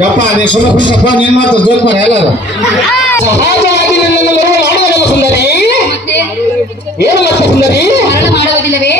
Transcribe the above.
ಯಪ್ಪ ನೀ ಸುಮ್ಮನೆ ಕುಂತಪ್ಪ ನೀನ್ ಮಾತು ಜೋಕ್ ಮಾಡಿ ಎಲ್ಲಾರು ಸಹಜವಾಗಿ ನನ್ನನ್ನು ಮಾಡುವುದಲ್ಲ ಸುಂದರಿ. ಏನು ಮತ್ತೆ ಸುಂದರಿ? ಮರಣ ಮಾಡುವುದಿಲ್ಲವೇ?